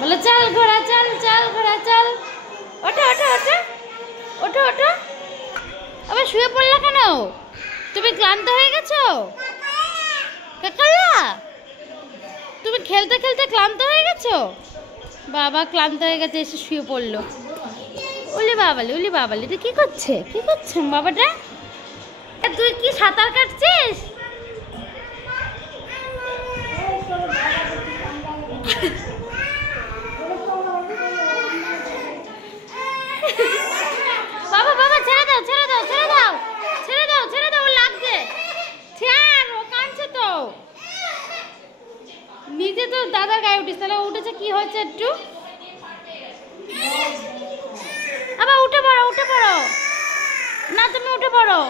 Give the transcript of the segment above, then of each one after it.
বলো চল ঘোড়া চল, চল ঘোড়া চল। ওঠো ওঠো ওঠো ওঠো ওঠো। আবার শুয়ে পড়লা কেন? তুমি ক্লান্ত হয়ে গেছো? কাকালা, তুমি খেলতে খেলতে ক্লান্ত হয়ে গেছো? বাবা ক্লান্ত হয়ে গেছে, এসে শুয়ে পড়লো। উলি বাবালি, উলি বাবালি, তুই কি করছে? কি করছে বাবাটা? তুই কি সাঁতার কাটছিস? বাবা বাবা ছেড়ে দাও, ছেড়ে দাও, ছেড়ে দাও, ছেড়ে দাও, ছেড়ে দাও, ও লাগছে। ছাড়, ও কাঁদছে তো। নিজে তো দাদার গায়ে উঠিস, তাহলে উঠেছে কি হয়েছে একটু? আবার উঠে পড়ো, উঠে পড়ো। না তুমি উঠে পড়ো।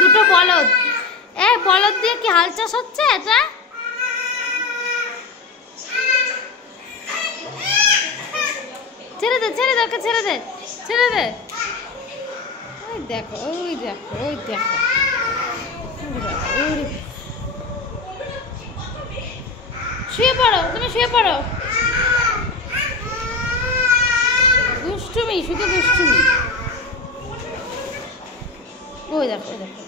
দুটো বলদ, বলদ দিয়ে কি হাল চাষ হচ্ছে এটা? ছেড়ে দে, ছেড়ে দে, ওকে ছেড়ে দে, ছেড়ে দে। ওই দেখো, ওই দেখো, ওই দেখো। শুয়ে পড়ো, তুমি শুয়ে পড়ো। দুষ্টুমি, শুধু দুষ্টুমি। ওই দেখো, ওই দেখো।